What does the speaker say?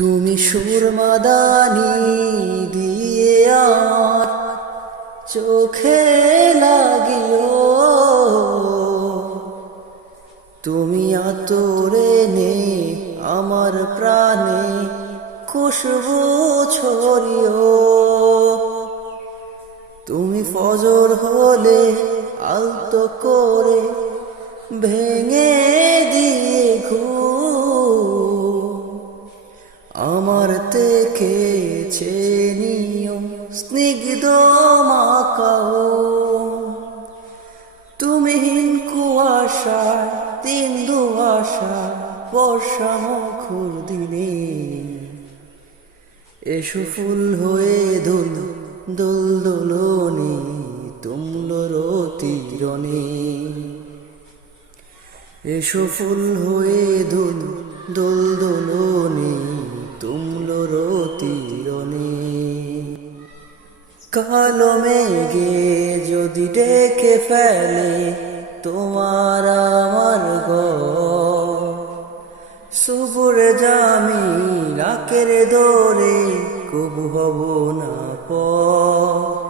তুমি সুরমাদানি দিয়ে আর চোখে লাগিও, তুমি আতরে নে আমার প্রাণে খুশবু ছড়িও। তুমি ফজর হলে আলতো করে ভেঙে দিয়ে আমার থেকে নিও স্নিগ্ধ মাকাও। তুমি কুয়াশায় দিন দুয়াশা বর্ষা মুখর দিনে এসো ফুল হয়ে দোল দোল দোলনে তুমলোর তীরণে। এসো ফুল হয়ে দোল দোল দোলনে তুমলোর তীরণে। কালো মেঘে যদি ডেকে ফেলে তোমার আমার ঘর, সুপুরে জামি রাকের দোরে কবু হব না পর।